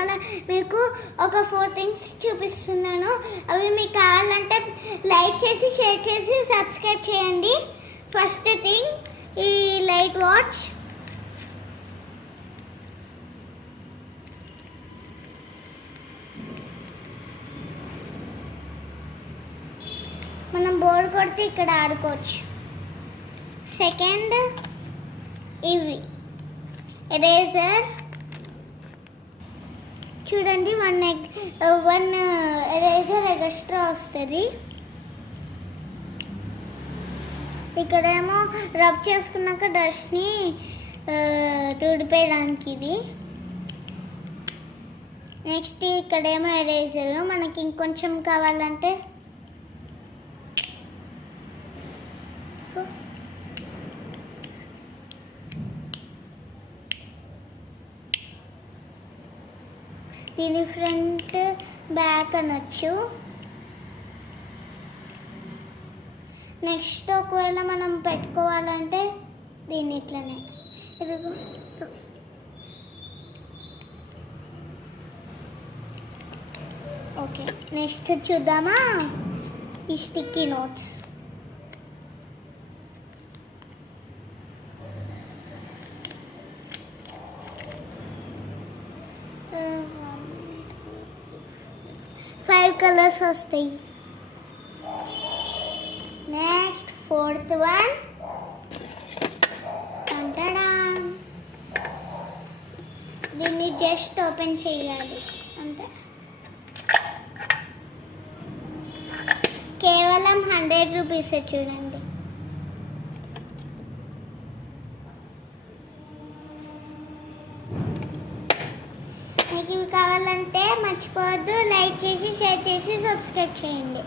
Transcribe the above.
మళ్ళీ మీకు ఒక 4 థింగ్స్ చూపిస్తున్నాను. అవి మీకు కావాలంటే లైక్ చేసి షేర్ చేసి సబ్స్క్రైబ్ చేయండి. ఫస్ట్ థింగ్ ఈ లైట్ వాచ్. మనం బోర్ కొడితే ఇక్కడ ఆడుకోవచ్చు. సెకండ్ ఇవి ఎరేజర్ చూడండి, వన్ ఎరేజర్ ఎక్స్ట్రా వస్తుంది. ఇక్కడేమో రబ్ చేసుకున్నాక డస్ట్ని తుడిపేయడానికి ఇది. నెక్స్ట్ ఇక్కడేమో ఎరేజర్, మనకి ఇంకొంచెం కావాలంటే దీని ఫ్రంట్ బ్యాక్ అనొచ్చు. నెక్స్ట్ ఒకవేళ మనం పెట్టుకోవాలంటే దీన్ని ఇట్లనే ఇదిగో. ఓకే, నెక్స్ట్ చూద్దామా ఈ స్టిక్కీ నోట్స్. ఫైవ్ కలర్స్ వస్తాయి. నెక్స్ట్ ఫోర్త్ వన్, దీన్ని జస్ట్ ఓపెన్ చేయాలి అంతే. కేవలం 100 రూపీస్ చూడండి. మీకు ఇవి కావాలంటే మర్చిపోవద్దు, లైక్ చేసి షేర్ చేసి సబ్స్క్రైబ్ చేయండి.